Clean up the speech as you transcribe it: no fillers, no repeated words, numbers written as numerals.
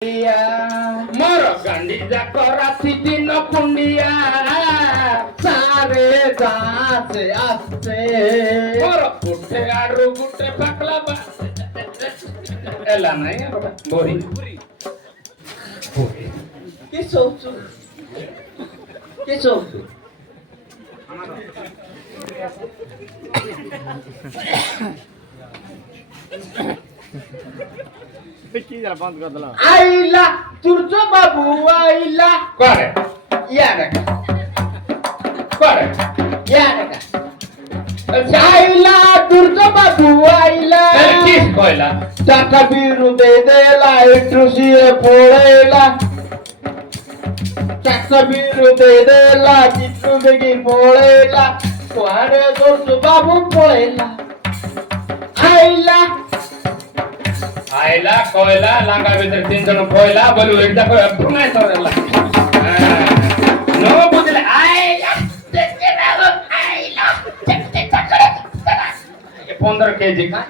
ମୋର ଗାଣ୍ଡିଜା କରାସି ଦିନ କୁଣ୍ଡିଆ ସାରେ ଦାସେ ଆସେ ମୋର ଗୁଟେ ଆଡୁ ଗୁଟେ ପାକଲା ହେଲା ନାଇଁ ବୋରି କି ଶୋଉଛୁ କି ଶୋଉଛୁ बंद कर दिला आईला तुझो बाबू आईला करे यार करे यार आईला तुझो बाबू आईला किस कोयला टाका बिरू दे देला इट्रुसी फोड़ेला टाका बिरू दे देला चिट्टू बेगी फोड़ेला कुआरे तुझो बाबू फोड़ेला आईला आयला कोयला लांगा भीतर 3 जण कोयला बोलू एकदा पुन्हा येतोला नो बुझले आयला ते नाव आयला 15 केजी का